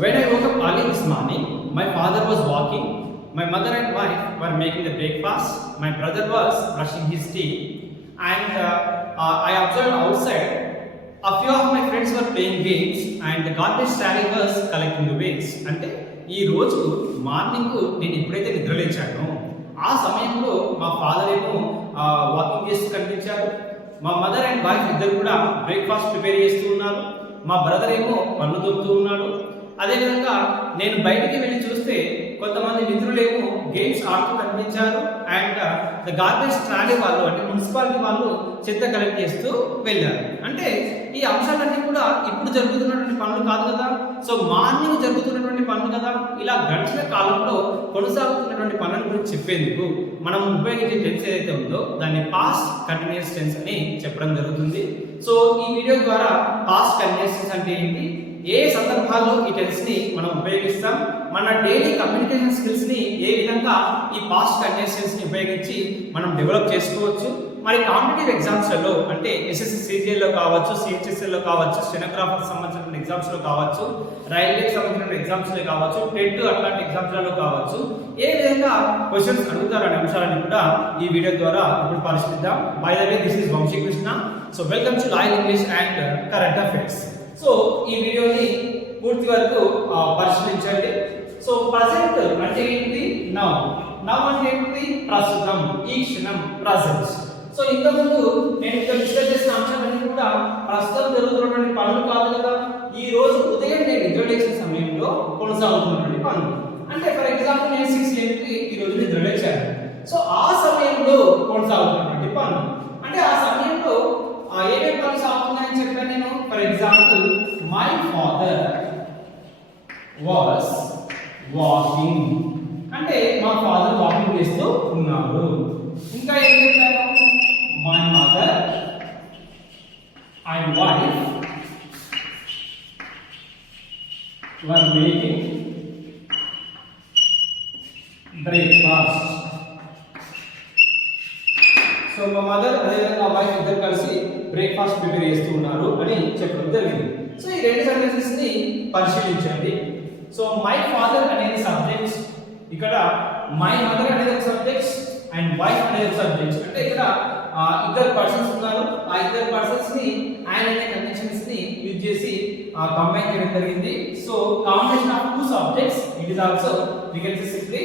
When I woke up early this morning, my father was walking, my mother and wife were making the breakfast, my brother was brushing his teeth, and I observed outside a few of my friends were playing games, and the garbage Sally was collecting the waste. అంటే ఈ రోజు morning నేను ఎప్పుడైతే నిద్రలేచానో ఆ సమయంలో మా father ఏమో walking చేస్తూ కనిపించారు, మా మదర్ అండ్ వైఫ్ ఇద్దరు కూడా బ్రేక్ఫాస్ట్ ప్రిపేర్ చేస్తూ ఉన్నారు, మా బ్రదర్ ఏమో పన్ను తొక్కుతూ ఉన్నాడు. అదేవిధంగా నేను బయటికి వెళ్ళి చూస్తే కొంతమంది మిత్రులేమో గేమ్స్ ఆడుతూ కనిపించారు, అండ్ ద గార్బేజ్ ట్రాలీ వాళ్ళు అంటే మున్సిపాలిటీ వాళ్ళు చెత్త కలెక్ట్ చేస్తూ వెళ్ళారు. అంటే ఈ అంశాలన్నీ కూడా ఇప్పుడు జరుగుతున్నటువంటి పనులు కాదు కదా, సో మార్నింగ్ జరుగుతున్నటువంటి పనులు కదా. ఇలా గడిచిన కాలంలో కొనసాగుతున్నటువంటి పనుల గురించి చెప్పేందుకు మనం ఉపయోగించే టెన్స్ ఏదైతే ఉందో దాన్ని పాస్ట్ కంటిన్యూస్ టెన్స్ అని చెప్పడం జరుగుతుంది. సో ఈ వీడియో ద్వారా పాస్ట్ కంటిన్యూస్ టెన్స్ అంటే ఏంటి, ఏ సందర్భాల్లో ఈ టెన్స్ ని మనం ఉపయోగిస్తాం, మన డైలీ కమ్యూనికేషన్ స్కిల్స్ ని ఏ విధంగా ఈ పాస్ట్ కంటిన్యూస్ టెన్స్ ని ఉపయోగించి మనం డెవలప్ చేసుకోవచ్చు. మరి కాంపిటేటివ్ ఎగ్జామ్స్లలో అంటే ఎస్ఎస్సి సిజిఎల్లో కావచ్చు, సిహెచ్ఎస్ఎల్లో కావచ్చు, స్టెనోగ్రాఫర్ సంబంధించిన ఎగ్జామ్స్లో కావచ్చు, రైల్వేకి సంబంధించిన ఎగ్జామ్స్లో కావచ్చు, టెట్ అట్లాంటి ఎగ్జామ్స్లలో కావచ్చు, ఏ విధంగా క్వశ్చన్స్ అడుగుతారనే అంశాలను కూడా ఈ వీడియో ద్వారా ఇప్పుడు పరిశీలిద్దాం. By the way, this is Vamsikrishna. So welcome to Loyal English and current affairs. So ఈ వీడియోని పూర్తి వరకు పరిశీలించండి. సో ప్రజెంట్ అంటే ఏంటి, నౌ. నౌ అంటే ఏంటి, ప్రస్తుతం, ఈ క్షణం, ప్రజెంట్. సో ఇంతకుముందు నేను ఇక్కడ డిస్కస్ చేసిన అంశాలన్నీ కూడా ప్రస్తుతం జరుగుతున్నటువంటి పనులు కాదు కదా, ఈ రోజు ఉదయం నేను నిద్ర లేచిన సమయంలో కొనసాగుతున్నటువంటి పనులు. అంటే ఫర్ ఎగ్జాంపుల్ నేను 6 గంటలకి ఈ రోజు నిద్ర లేచాను, సో ఆ సమయంలో కొనసాగుతున్నటువంటి పనులు. అంటే ఆ సమయంలో ఏమేమి పనులు సాగుతున్నాయని చెప్పాను నేను. For example, my father was walking, అంటే మా ఫాదర్ వాకింగ్ చేస్తూ ఉన్నారు. ఇంకా ఏం చెప్పాను, my mother and wife were making breakfast. So మా మదర్ అదేవిధంగా వైఫ్ ఇద్దరు కలిసి బ్రేక్ఫాస్ట్ ప్రిపేర్ చేస్తూ ఉన్నారు అని చెప్పడం జరిగింది. సో ఈ రెండు సెంటెన్సెస్ ని పరిశీలించండి. సో మై ఫాదర్ అనేది సబ్జెక్ట్, ఇక్కడ మై మదర్ అనేది ఒక సబ్జెక్ట్ అండ్ వైఫ్ అనేది ఒక సబ్జెక్ట్. అంటే ఇక్కడ ఇద్దరు పర్సన్స్ ఉన్నారు, ఆ ఇద్దరు పర్సన్స్ ని అండ్ అనే కండిషన్స్ ని యూజ్ చేసి కంబైన్ చేయడం జరిగింది. So combination of two subjects, it is also we can say simply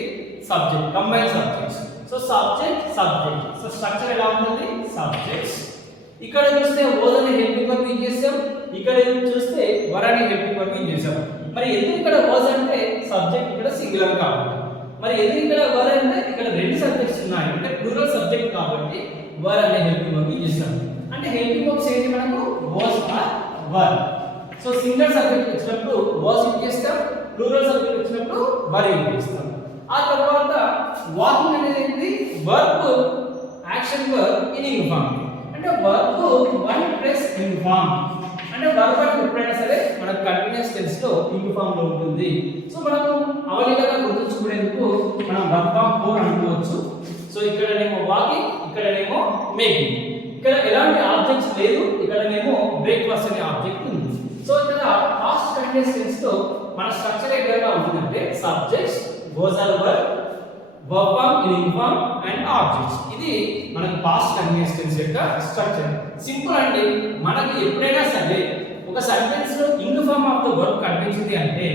subject, combine subjects. So subject subject, so structure ఎలా ఉంటుంది, సబ్జెక్ట్స్. ఇక్కడ చూస్తే వాజ్ అనే హెల్పింగ్ వర్బ్ యూజ్ చేసాం, ఇక్కడ చూస్తే వర్ అనే హెల్పింగ్ వర్బ్ యూజ్ చేసాం. మరి ఎందుకు ఇక్కడ వాజ్ అంటే సబ్జెక్ట్ ఇక్కడ సింగులర్ కాబట్టి, మరి ఎందుకు ఇక్కడ వర్ అంటే ఇక్కడ రెండు సబ్జెక్ట్స్ ఉన్నాయి అంటే ప్లూరల్ సబ్జెక్ట్ కాబట్టి వర్ అనే హెల్పింగ్ వర్బ్ యూజ్ చేసాం. అంటే హెల్పింగ్ వర్బ్స్ ఏంటి మనకు, was or were. So singular subject వచ్చినప్పుడు వాజ్ యూజ్ చేస్తాం, ప్లూరల్ సబ్జెక్ట్ వచ్చినప్పుడు వర్ యూజ్ చేస్తాం. ఆ తర్వాత వాకింగ్ అనేది ఏంటి, verb action verb in ing form, అంటే వర్బ్ వన్ ప్లస్ ఇన్ఫార్మ్, అంటే వర్బ్ అంటే ఎప్పుడైనా సరే మనకు కంటిన్యూస్ టెన్స్ లో ఇన్ఫార్మ్ లో ఉంటుంది. సో మనం అవలీలగా గుర్తుంచుకునేందుకు మనం వర్బ్ ఫార్మ్ 4 అనుకోవచ్చు. సో ఇక్కడనేమో వాకింగ్, ఇక్కడనేమో మేకింగ్, ఇక్కడ ఎలాంటి ఆబ్జెక్ట్స్ లేదు, ఇక్కడనేమో బ్రేక్ఫాస్ట్ అనే ఆబ్జెక్ట్ ఉంది. సో ఇక్కడ పాస్ట్ కంటిన్యూస్ టెన్స్ లో మన స్ట్రక్చర్ ఏ విధంగా ఉంటుందంటే subjects, goes or verb, verb form in ing form and objects. ఇది మనకు పాస్ట్ కంటిన్యూస్ టెన్స్ యొక్క స్ట్రక్చర్. సింపుల్ అండి, మనకి ఎప్పుడైనా సరే ఒక సెంటెన్స్ లో ing form of the verb కనిపించింది అంటే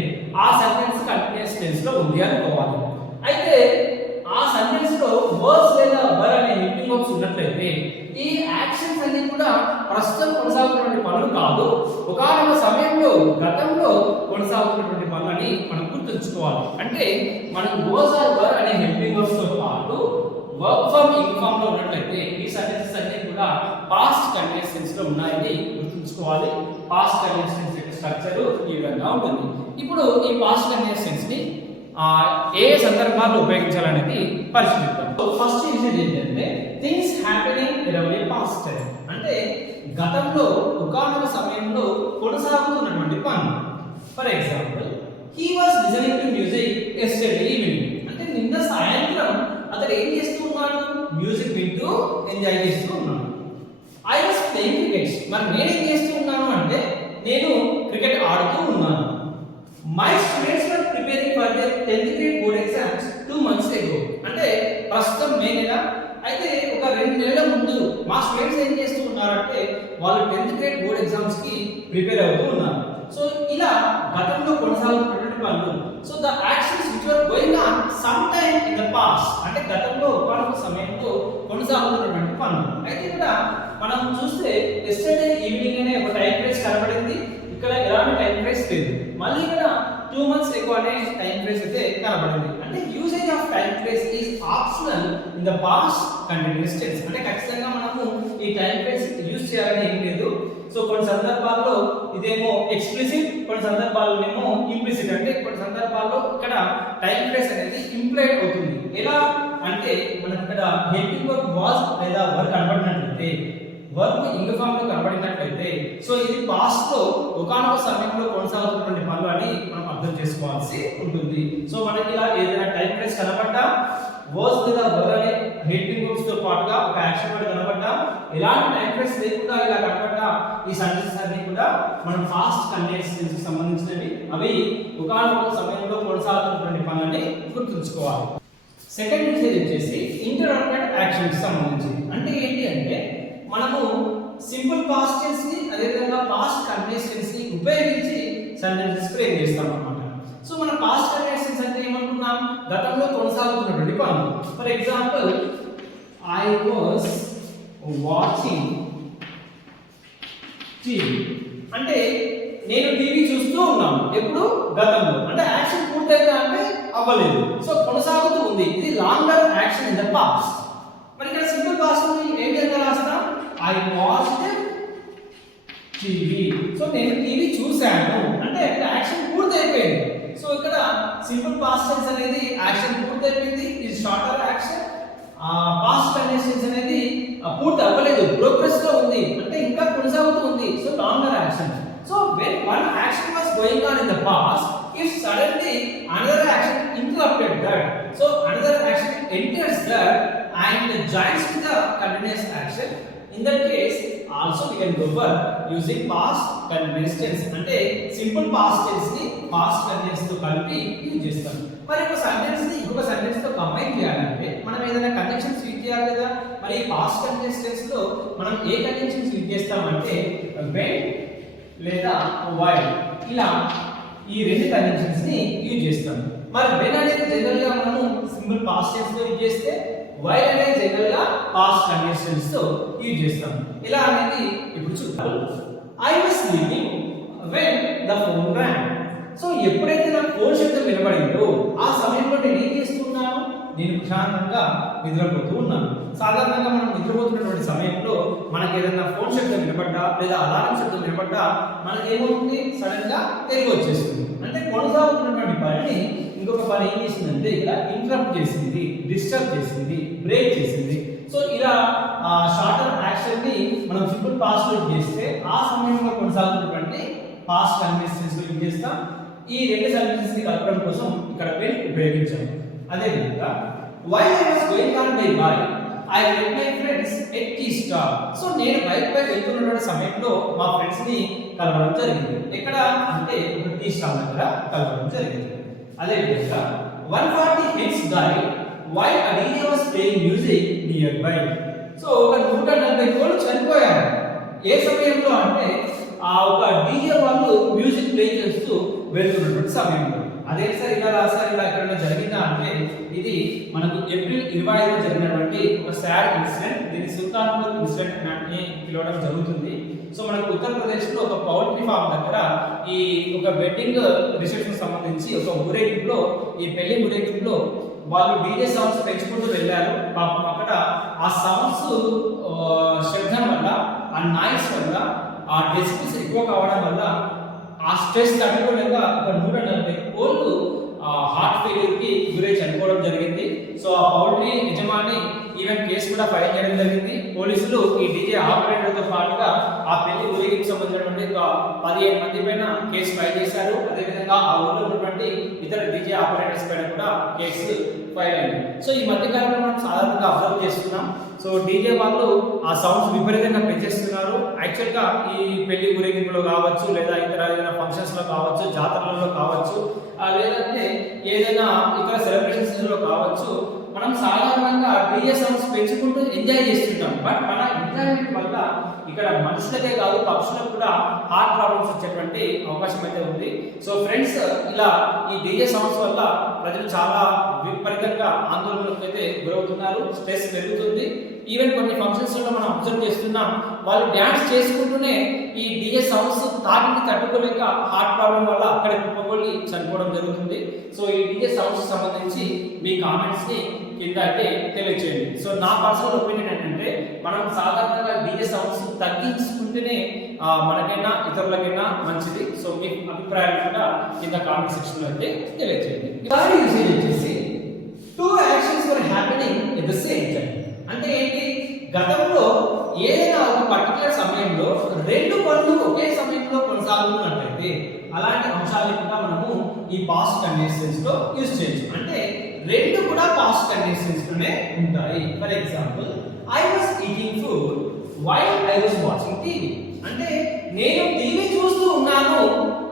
ఆ సెంటెన్స్ కంటిన్యూస్ టెన్స్ లో ఉంది అనుకోవాలి. అయితే ఆ సెంటెన్స్ లో వర్బ్స్ లేదా వర్ అనే హెల్పింగ్ వర్బ్స్ ఉన్నట్లయితే ఈ యాక్షన్స్ అన్ని కూడా ప్రస్తుతం కొనసాగుతున్నటువంటి పనులు కాదు, ఒకానొక సమయంలో గతంలో కొనసాగుతున్నటువంటి పనులని మనం గుర్తుంచుకోవాలి. అంటే మనం వాజ్ ఆర్ వర్ అనే హెల్పింగ్ వర్బ్స్ తో పాటు వర్బ్ ఫార్మ్ ఇన్ఫార్మ్ లో ఉన్నట్లయితే ఈ సెంటెన్సెస్ అన్ని కూడా పాస్ట్ కంటిన్యూస్ టెన్స్ లో ఉన్నాయని గుర్తుంచుకోవాలి. పాస్ట్ కంటిన్యూస్ టెన్స్ యొక్క స్ట్రక్చర్ ఈ విధంగా ఉంటుంది. ఇప్పుడు ఈ పాస్ట్ కంటిన్యూస్ టెన్స్ ని ఏ సందర్భాల్లో ఉపయోగించాలనేది పరిశీలిద్దాం. ఫస్ట్ విషయం ఏంటంటే things happening in a past time, అంటే గతంలో ఒకానొక సమయంలో కొనసాగుతున్నటువంటి పనులు. For example, he was listening to music yesterday evening, అంటే నిన్న సాయంత్రం అతడు ఏం చేస్తూ ఉన్నాడు, మ్యూజిక్ వింటూ ఎంజాయ్ చేస్తూ ఉన్నాడు. ఐ వాస్ ప్లేయింగ్ క్రికెట్, మరి నేను ఏం చేస్తూ ఉన్నాను అంటే నేను క్రికెట్ ఆడుతూ ఉన్నాను. My 10th grade board exams 2 months ago. అంటే ప్రస్తుతం మే నెల. అయితే ఒక 2 నెలల ముందు మా స్టూడెంట్స్ ఏం చేస్తూ ఉన్నారంటే వాళ్ళు 10th grade board exams కి ప్రిపేర్ అవుతూ ఉన్నారు. సో ఇలా గతంలో కొనసాగుతున్నటువంటి పనులు. So the actions which were going on some time in the past, అంటే గతంలో ఒకనొక సమయంలో కొనసాగుతున్నటువంటి పనులు. అయితే ఇక్కడ మనం చూస్తే ఎస్టర్డే ఈవినింగ్ అనే ఒక టైం ఫ్రేస్ కనబడింది. ఇక్కడ ఎలాంటి టైం ఫ్రేస్ లేదు. మళ్ళీ ఇక్కడ 2 months ago అనే టైం ఫ్రేస్ అయితే కనబడింది. అంటే usage of time phrase is optional in the past continuous tense. అంటే ఖచ్చితంగా మనము ఈ టైం ఫ్రేస్ యూజ్ చేయాలని ఏం లేదు. సో కొన్ని సందర్భాల్లో ఇదేమో ఎక్స్ప్లిసిట్, కొన్ని సందర్భాల్లోనేమో ఇంప్లిసిట్. అంటే కొన్ని సందర్భాల్లో ఇక్కడ టైం ఫ్రేస్ అనేది ఇంప్లైడ్ అవుతుంది. ఎలా అంటే మనకి ఇక్కడ హెల్పింగ్ వర్క్ వాస్ లేదా వర్క్ కనబడినట్లయితే, వర్క్ ఇంగ్ ఫామ్ లో కనబడినట్లయితే సో ఇది పాస్ట్ లో ఒకానొక సమయంలో కొనసాగుతున్నటువంటి పనులు అని మనం అర్థం చేసుకోవాల్సి ఉంటుంది. సో మనకి ఇలా ఏదైనా టైం ఫ్రేస్ కనబడ్డా, వర్స్ లేదా వర్ అనే హెల్పింగ్ వర్బ్స్ తో పాటుగా ఒక యాక్షన్ వర్డ్ కనబడ్డా, ఎలాంటి టైం ఫ్రేస్ లేకుండా ఇలా కనబడ్డా ఈ సెంటెన్సెస్ అన్ని కూడా మనం పాస్ట్ కంటిన్యూస్ టెన్స్ కి సంబంధించినవి. అవి ఒకానొక సమయంలో కొనసాగుతున్నటువంటి పనులని గుర్తుంచుకోవాలి. సెకండ్ యూసేజ్ వచ్చేసి ఇంటర్రప్టెడ్ యాక్షన్ కి సంబంధించి. అంటే ఏంటి అంటే మనము సింపుల్ పాస్ట్ టెన్స్ ని అదే విధంగా పాస్ట్ కంటిన్యూస్ టెన్స్ ని ఉపయోగించి సెంటెన్సెస్ ఫ్రేమ్ చేస్తాం అన్నమాట. సో మన పాస్ట్ కంటిన్యూస్ టెన్స్ అంటే ఏమనుకున్నాం, గతంలో కొనసాగుతున్నటువంటి పనులు. For example I was watching TV అంటే నేను టీవీ చూస్తూ ఉన్నాను. ఎప్పుడు? గతంలో. అంటే యాక్షన్ పూర్తయిందా అంటే అవ్వలేదు. సో కొనసాగుతూ ఉంది. ఇది longer action in the past. మరి ఇక్కడ సింపుల్ పాస్ట్ ని ఏ విధంగా రాస్తాం? I watched TV. సో నేను టీవీ చూశాను అంటే యాక్షన్ పూర్తి అయిపోయింది. సో ఇక్కడ సింపుల్ పాస్ట్ టెన్స్ అనేది యాక్షన్ పూర్తి అయిపోయింది. ఇది shorter action. Past continuous tense అనేది పూర్తి అవ్వలేదు, ప్రోగ్రెస్ లో ఉంది, అంటే ఇంకా కొనసాగుతూ ఉంది. So longer action. So when one action was going on in the past, if suddenly another action interrupted that, so another action enters that and joins with the continuous action. In that case also we can go for using past continuous tense. అంటే simple past tense ని past continuous తో కలిపి use చేస్తాం. మరి ఒక sentence ని ఇంకొక sentence తో కంబైన్ చేయాలంటే మనం ఏదైనా కండిషన్స్ యూజ్ చేయాలి కదా. మరి పాస్ట్ కంటిన్యూస్ టెన్స్ లో మనం ఏ కండిషన్స్ యూజ్ చేస్తామంటే when లేదా while, ఇలా ఈ రెండు కండిషన్స్ ని యూజ్ చేస్తాం. మరి when అనేది జనరల్ గా మనము సింపుల్ పాస్ట్ టెన్స్ తో యూజ్ చేస్తే, while అనేది జనరల్ గా పాస్ట్ కంటిన్యూస్ టెన్స్ తో యూజ్ చేస్తాం. ఇలా అనేది ఇప్పుడు చూద్దాం. I was sleeping when the phone rang. So ఎప్పుడైతే నా ఫోన్ శబ్దం వినబడిందో ఆ సమయంలో నేను ఏం చేస్తున్నాను? నేను ప్రశాంతంగా నిద్రపోతూ ఉన్నాను. సాధారణంగా మనం నిద్రపోతున్నటువంటి సమయంలో మనకి ఏదైనా ఫోన్ శబ్దం వినపడ్డా లేదా అలారం శబ్దం వినపడ్డా మనకి ఏమవుతుంది? సడన్ గా తిరిగి వచ్చేస్తుంది. అంటే కొనసాగుతున్నటువంటి పనిని ఇంకొక పని ఏం చేసిందంటే ఇక్కడ ఇంటరప్ట్ చేసింది, డిస్టర్బ్ చేసింది, బ్రేక్ చేసింది. సో ఇలా షార్టర్ యాక్షన్ ని మనం సింపుల్ పాస్ట్ లో చేస్తే ఆ సమయంలో కొనసాగుతున్నటువంటి పాస్ట్ కంటిన్యూస్ టెన్స్ లో యూజ్ చేస్తాం. ఈ రెండు సెంటెన్సెస్ ని కలపడం కోసం ఇక్కడ పెన్ ఉపయోగించాము. అదే విధంగా while I was going on my bike, I met my friends at tea stall. So నేను బైక్ పై వెళ్తున్నటువంటి సమయంలో మా ఫ్రెండ్స్ ని కలవడం జరిగింది. ఎక్కడ అంటే ఒక టీ స్టాల్ దగ్గర కలవడం జరిగింది. అదే విధంగా 140 hits died while a DJ was playing music nearby. So ఒక 140 కోళ్ళు చనిపోయారు. ఏ సమయంలో అంటే ఆ ఒక డీజే వాళ్ళు మ్యూజిక్ ప్లే చేస్తూ వెళ్తున్నటువంటి సమయంలో. అదే సార్ ఇలా రాసారు, ఇలా ఎక్కడైనా జరిగిందా అంటే ఇది మనకు ఏప్రిల్ 25న జరిగినటువంటి ఒక సాడ్ ఇన్సిడెంట్. దీన్ని సుల్తాన్పూర్ ఇన్సిడెంట్ అని పిలవడం జరుగుతుంది. సో మనకు ఉత్తరప్రదేశ్ లో ఒక పౌల్ట్రీ ఫార్మ్ దగ్గర ఈ ఒక వెడ్డింగ్ రిసెప్షన్ సంబంధించి ఒక ఊరేగింపులో, ఈ పెళ్లి ఊరేగింపులో వాళ్ళు డీజే సౌండ్స్ పెంచుకుంటూ వెళ్ళారు. పాపం అక్కడ ఆ సౌండ్స్ శబ్దం వల్ల, ఆ నాయిస్ వల్ల, ఆ డెసిబెల్స్ ఎక్కువ కావడం వల్ల ఆ స్ట్రెస్ తట్టుకోలేక ఒక 140 కోళ్ళు హార్ట్ ఫెయిల్యూర్ కి గురై చనిపోవడం జరిగింది. సో ఆ పౌల్ట్రీ యజమాని ఈవెన్ కేసు కూడా ఫైల్ చేయడం జరిగింది. పోలీసులు ఈ డీజే ఆపరేటర్ పాటుగా ఆ పెళ్లి ఊరేగింపు సంబంధించినటువంటి 17 మంది పైన కేసు ఫైల్ చేశారు. అదేవిధంగా ఇంకా ఆ ఊళ్ళో ఉన్నటువంటి ఇతర డీజే ఆపరేటర్స్ పైన కూడా కేసు ఫైల్ అయింది. సో ఈ మధ్య కాలంలో మనం సాధారణంగా అబ్జర్వ్ చేస్తున్నాం. సో డీజే వాళ్ళు ఆ సౌండ్స్ విపరీతంగా పెంచేస్తున్నారు. యాక్చువల్గా ఈ పెళ్లి ఊరేగింపులో కావచ్చు, లేదా ఇతర ఏదైనా ఫంక్షన్స్ లో కావచ్చు, జాతరలలో కావచ్చు, లేదంటే ఏదైనా ఇతర సెలబ్రేషన్స్ లో కావచ్చు, మనం సాధారణంగా డీజే సౌండ్స్ పెంచుకుంటూ ఎంజాయ్ చేస్తుంటాం. బట్ మన ఎంజాయ్మెంట్ వల్ల ఇక్కడ మనుషులకే కాదు పక్షులకు కూడా హార్ట్ ప్రాబ్లమ్స్ వచ్చేటువంటి అవకాశం అయితే ఉంది. సో ఫ్రెండ్స్, ఇలా ఈ డీజే సౌండ్స్ వల్ల ప్రజలు చాలా విపరీతంగా ఆందోళనలకు అయితే గురవుతున్నారు. స్ట్రెస్ పెరుగుతుంది. ఈవెన్ కొన్ని ఫంక్షన్స్ లో మనం అబ్జర్వ్ చేస్తున్నాం, వాళ్ళు డ్యాన్స్ చేసుకుంటూనే ఈ డీజే సౌండ్స్ తాకిని తట్టుకోలేక హార్ట్ ప్రాబ్లం వల్ల అక్కడే కుప్పకొల్లి చనిపోవడం జరుగుతుంది. సో ఈ డీజే సౌండ్స్ సంబంధించి మీ కామెంట్స్ ని కింద అయితే తెలియజేయండి. సో నా పర్సనల్ ఒపీనియన్ ఏంటంటే, మనం సాధారణంగా డీజే సౌండ్స్ తగ్గించుకుంటేనే మనకైనా ఇతరులకైనా మంచిది. సో మీ అభిప్రాయాలు కూడా కింద కామెంట్ సెక్షన్ లో అయితే తెలియజేయండి. ఇవాళ యూసేజ్ వచ్చేసి two actions were happening at the same time. అంటే ఏంటి? గతంలో ఏదైనా ఒక పర్టికులర్ సమయంలో రెండు పనులు ఒకే సమయంలో కొనసాగుతున్నట్లయితే అలాంటి అంశాలను కూడా మనము ఈ పాస్ట్ కండిషన్స్ లో యూజ్ చేయొచ్చు. అంటే రెండు కూడా పాస్ట్ కండిషన్స్ లోనే ఉంటాయి. For example, I was eating food while I was watching TV. అంటే నేను టీవీ చూస్తూ ఉన్నాను,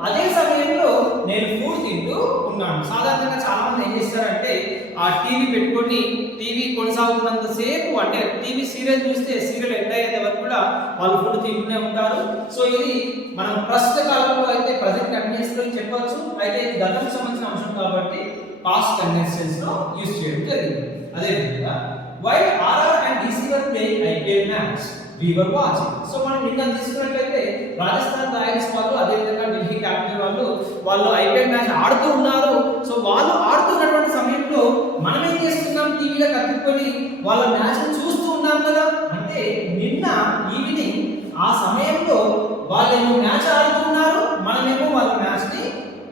అదే సమయంలో నేను ఫుడ్ తింటూ ఉన్నాను. సాధారణంగా చాలా మంది ఏం చేస్తారంటే, ఆ టీవీ పెట్టుకొని టీవీ కొనసాగుతున్నంత సేపు, అంటే టీవీ సీరియల్ చూస్తే సీరియల్ ఎండ్ అయ్యేంత వరకు కూడా వాళ్ళు ఫుడ్ తింటూనే ఉంటారు. సో ఇది మనం ప్రస్తుత కాలంలో అయితే ప్రజెంట్ కండిషన్స్ లో చెప్పొచ్చు. అయితే ఇది గతానికి సంబంధించిన అంశం కాబట్టి పాస్ట్ కండిషన్స్ లో యూజ్ చేయడం జరిగింది. అదే విధంగా while RR and DC were playing IPL match we were watching. So మనం నిన్న తీసుకున్నట్లయితే రాజస్థాన్ రాయల్స్ వాళ్ళు, అదే విధంగా ఢిల్లీ క్యాపిటల్ వాళ్ళు ఐపీఎల్ మ్యాచ్ ఆడుతూ ఉన్నారు. సో వాళ్ళు ఆడుతున్నటువంటి సమయంలో మనం ఏం చేస్తున్నాం? టీవీలో కట్టుకొని వాళ్ళ మ్యాచ్ చూస్తూ ఉన్నాం కదా. అంటే నిన్న ఈవినింగ్ ఆ సమయంలో వాళ్ళేమో మ్యాచ్ ఆడుతున్నారు, మనమేమో వాళ్ళ మ్యాచ్ ని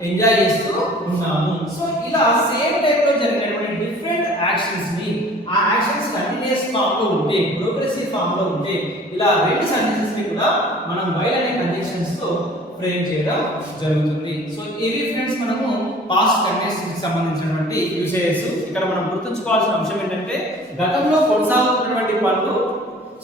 ఎంజాయ్ చేస్తూ ఉన్నాము. సో ఇలా సేమ్ టైప్ లో జరిగినటువంటి డిఫరెంట్ యాక్షన్స్ ని, ఆ యాక్షన్స్ కంటిన్యూస్ ఫామ్ లో ఉంటే, ప్రోగ్రెసివ్ ఫామ్ లో ఉంటే, ఇలా రెండు సెంటెన్సెస్ ని కూడా మనం వైల్ అనే కండిషన్స్ తో ఫ్రేమ్ చేయడం జరుగుతుంది. సో ఇవి ఫ్రెండ్స్ మనము పాస్ట్ కండిషన్స్ కి సంబంధించినటువంటి యూసేజెస్. ఇక్కడ మనం గుర్తుంచుకోవాల్సిన అంశం ఏంటంటే, గతంలో కొనసాగుతున్నటువంటి పనులు,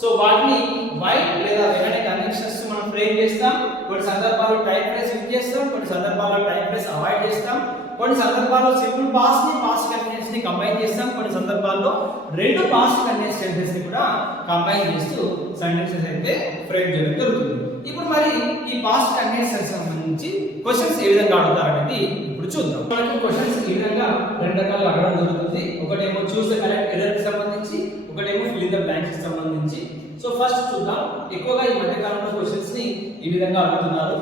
సో వాటిని వైల్ లేదా వెన్ అనే కండిషన్స్ మనం ఫ్రేమ్ చేస్తాం. కొన్ని సందర్భాల్లో టైప్ ఫ్రేజ్ యూజ్ చేస్తాం, కొన్ని సందర్భాల్లో టైప్ ఫ్రేజ్ అవాయిడ్ చేస్తాం, కొన్ని సందర్భాల్లో సింపుల్ పాస్ట్ ని పాస్ట్ కంటిన్యూస్ ని కంబైన్ చేస్తాం, కొన్ని సందర్భాల్లో రెండు పాస్ట్ కంటిన్యూస్ సెంటెన్సెస్ ని కూడా కంబైన్ చేస్తూ సెంటెన్సెస్ అయితే ఫ్రేమ్ చేయడం జరుగుతుంది. ఇప్పుడు మరి ఈ పాస్ట్ కంటిన్యూస్ సంబంధించి క్వశ్చన్స్ ఏ విధంగా అడుగుతారు అనేది ఇప్పుడు చూద్దాం. మనకి క్వశ్చన్స్ ఈ విధంగా రెండు రకాలుగా అడగడం జరుగుతుంది. ఒకటేమో చూస్ ద కరెక్ట్ ఎర్రర్ కి సంబంధించి, ఒకటేమో ఫిల్ ఇన్ ద బ్లాంక్స్ కి సంబంధించి. సో ఫస్ట్ చూద్దాం. ఎక్కువగా ఈ మధ్య కాలంలో క్వశ్చన్స్ ని ఈ విధంగా అడుగుతున్నారు.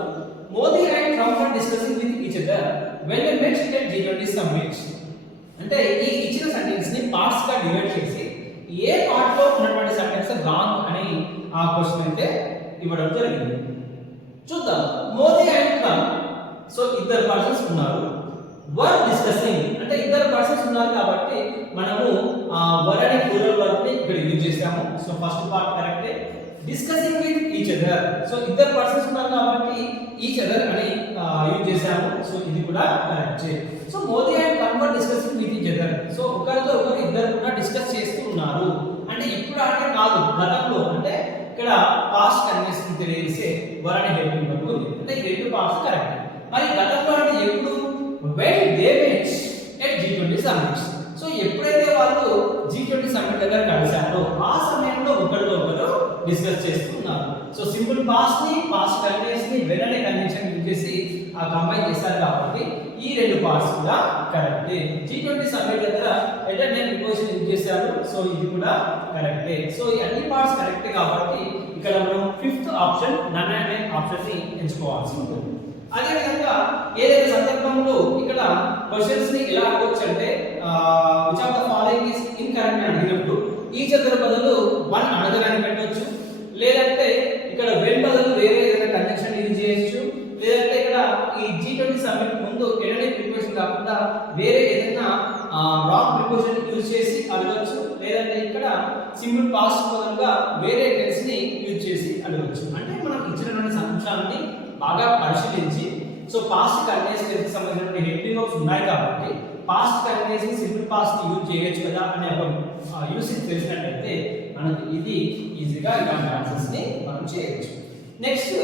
Modi and Trump or discussing with each other when they met at G20 summit. అంటే ఈ ఇచ్చిన సెంటెన్స్ ని పార్ట్స్ గా డివైడ్ చేసి ఏ పార్ట్ లో ఉన్నటువంటి సెంటెన్స్ రాంగ్ అని ఆ క్వశ్చన్ అయితే ఇవ్వడం జరిగింది. చూద్దాం. మోదీ అండ్ ట్రంప్, సో ఇద్దరు పర్సన్స్ ఉన్నారు. వర్ డిస్కసింగ్ అంటే ఇద్దరు పర్సన్స్ ఉన్నారు కాబట్టి మనము వర్ అనే ప్లూరల్ వర్బ్ ని ఇక్కడ యూజ్ చేసాము. సో ఫస్ట్ పార్ట్ కరెక్టే. Discussing with each other, so ఇద్దరు పర్సన్స్ ఉన్నారు కాబట్టి ఈచ్ అదర్ అని యూజ్ చేసాము. సో ఇది కూడా కరెక్టే. So Modi and Trump or discussing with each other, so ఒకరితో ఒకరు ఇద్దరు కూడా డిస్కస్ చేస్తూ ఉన్నారు. అంటే ఇప్పుడు అంటే కాదు, గతంలో. అంటే ఇక్కడ పాస్ట్ కంటిన్యూస్ ని తెలియజేసే వర్ అనే హెల్పింగ్ వర్బ్ ఉంది. అంటే ఈ రెండు పార్ట్స్ కరెక్ట్. మరి గతంలో అంటే ఎప్పుడు? when they met at G20 summit. So ఎప్పుడైతే వాళ్ళు G20 సమ్మిట్ దగ్గర కలిశారో ఆ సమయంలో ఒకరితో ఒకరు డిస్కస్ చేస్తున్నారు. సో సింపుల్ పాస్ట్ ని పాస్ట్ కంటిన్యూస్ ని వెన్ అనే కండిషన్ యూజ్ చేసి కంబైన్ చేశారు కాబట్టి ఈ రెండు పార్ట్స్ కూడా కరెక్టే. G20 సమ్మిట్ దగ్గర ఎట్ అనే ప్రిపోజిషన్ యూజ్ చేశారు. సో ఇది కూడా కరెక్టే. సో ఈ అన్ని పార్ట్స్ కరెక్టే కాబట్టి ఇక్కడ మనం ఫిఫ్త్ ఆప్షన్ నన్ అనే ఆప్షన్ ని ఎంచుకోవాల్సి ఉంటుంది. అదే విధంగా ఏదైతే సందర్భంలో ఇక్కడ క్వశ్చన్స్ ని ఎలా అడగొచ్చు అంటే, which of the following is incorrect అని అడిగినప్పుడు ఈచ్ అదర్ బదులు వన్ అనదర్ అని పెట్టొచ్చు, లేదంటే ఇక్కడ వెన్ బదులు వేరే ఏదైనా కంజంక్షన్ యూజ్ చేయొచ్చు, లేదంటే ఇక్కడ ఈ G20 సమ్మిట్ ముందు ఎలాంటి ప్రిపోజిషన్ కాకుండా వేరే ఏదైనా రాంగ్ ప్రిపోజిషన్ యూజ్ చేసి అడగొచ్చు, లేదంటే ఇక్కడ సింపుల్ పాస్ట్ బదులుగా వేరే టెన్స్ ని యూజ్ చేసి అడగొచ్చు. అంటే మనం ఇచ్చినటువంటి అంశాన్ని బాగా పరిశీలించి సో పాస్ట్ కంటిన్యూస్ టెన్స్ కి సంబంధించిన హెల్పింగ్ వర్బ్స్ ఉన్నాయి కాబట్టి పాస్ట్ కంటిన్యూస్ ని సింపుల్ పాస్ట్ యూజ్ చేయొచ్చు కదా అనే ఒక యూసేజ్ తెలిసినట్లయితే మనకు ఇది ఈజీగా ఇలాంటి ఆన్సర్స్ ని మనం చేయొచ్చు. Next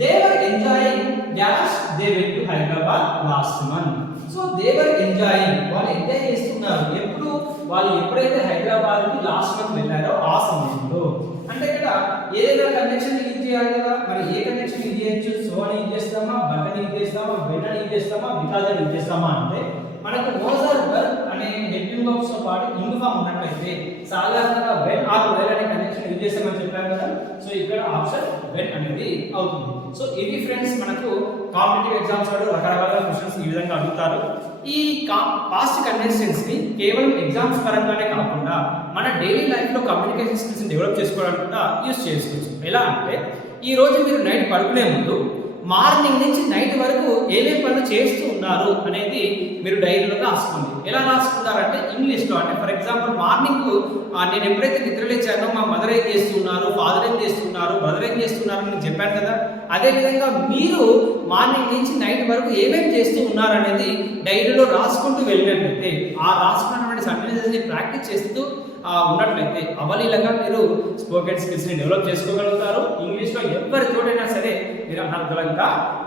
they were enjoying dash they went to Hyderabad last month. So they were enjoying, వాళ్ళు ఎంజాయ్ చేస్తున్నారు ఎప్పుడు, వాళ్ళు ఎప్పుడైతే హైదరాబాద్ కి లాస్ట్ మంత్ వెళ్ళారో ఆ సమయంలో. అంటే ఇక్కడ ఏదైనా కనెక్షన్ యూజ్ చేయాలి కదా, మరి ఏ కనెక్షన్ యూజ్ చేయొచ్చు? సో అని యూజ్ చేస్తామా, బట్ అని యూజ్ చేస్తామా, వెన్ అని యూజ్ చేస్తామా, బికాజ్ అని యూజ్ చేస్తామా అంటే మనకు వాస్ ఆర్ వర్ అనే హెల్పింగ్ వర్బ్స్ తో పాటు ఇంగ్ ఫామ్ ఉన్నట్లయితే సాధారణంగా వెన్ ఆర్ వెల్ అనే కనెక్షన్ యూజ్ చేస్తామని చెప్పాను కదా. సో ఇక్కడ ఆప్షన్ వెన్ అనేది అవుతుంది. సో ఇవి ఫ్రెండ్స్ మనకు కాంపిటేటివ్ ఎగ్జామ్స్ లో రకరకాల క్వశ్చన్స్ ఈ విధంగా అడుగుతారు. ఈ పాస్ట్ కంటెన్సెన్స్ ని కేవలం ఎగ్జామ్స్ పరంగానే కాకుండా మన డైలీ లైఫ్ లో కమ్యూనికేషన్ స్కిల్స్ ని డెవలప్ చేసుకోవడానికి కూడా యూజ్ చేసుకోవచ్చు. ఎలా అంటే ఈ రోజు మీరు నైట్ పడుకునే ముందు మార్నింగ్ నుంచి నైట్ వరకు ఏమేమి పనులు చేస్తూ ఉన్నారు అనేది మీరు డైరీలో రాసుకోండి. ఎలా రాసుకుంటారంటే ఇంగ్లీష్లో. అంటే ఫర్ ఎగ్జాంపుల్ మార్నింగ్ నేను ఎప్పుడైతే నిద్ర లేచానో మా మదర్ ఏం చేస్తున్నారు, ఫాదర్ ఏం చేస్తున్నారు, బ్రదర్ ఏం చేస్తున్నారు అని చెప్పాను కదా. అదేవిధంగా మీరు మార్నింగ్ నుంచి నైట్ వరకు ఏమేమి చేస్తూ ఉన్నారు అనేది డైరీలో రాసుకుంటూ వెళ్ళినట్లయితే ఆ రాసుకున్నటువంటి సెంటెన్సెస్ని ప్రాక్టీస్ చేస్తూ ఉన్నట్లయితే అవలీలగా మీరు స్పోకెన్ స్కిల్స్ని డెవలప్ చేసుకోగలుగుతారు. ఇంగ్లీష్లో ఎవరి తోడైనా సరే మీరు అనర్గళంగా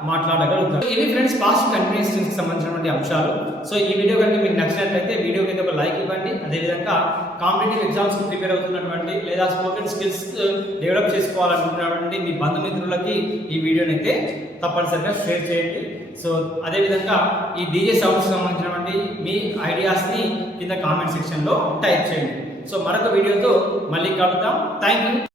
మాట్లాడగలుగుతారు. ఇవి ఫ్రెండ్స్ పాస్ట్ కంటిన్యూస్ కి సంబంధించినటువంటి అంశాలు. సో ఈ వీడియో కనుక మీకు నచ్చినట్లయితే వీడియో కింద ఒక లైక్ ఇవ్వండి. అదేవిధంగా కాంపిటేటివ్ ఎగ్జామ్స్ ప్రిపేర్ అవుతున్నటువంటి లేదా స్పోకెన్ స్కిల్స్ డెవలప్ చేసుకోవాలనుకున్నటువంటి మీ బంధుమిత్రులకి ఈ వీడియోని అయితే తప్పనిసరిగా షేర్ చేయండి. సో అదేవిధంగా ఈ డీజే సౌండ్స్ సంబంధించినటువంటి మీ ఐడియాస్ని కింద కామెంట్ సెక్షన్లో టైప్ చేయండి. సో మరొక వీడియోతో మళ్ళీ కలుద్దాం. Thank you.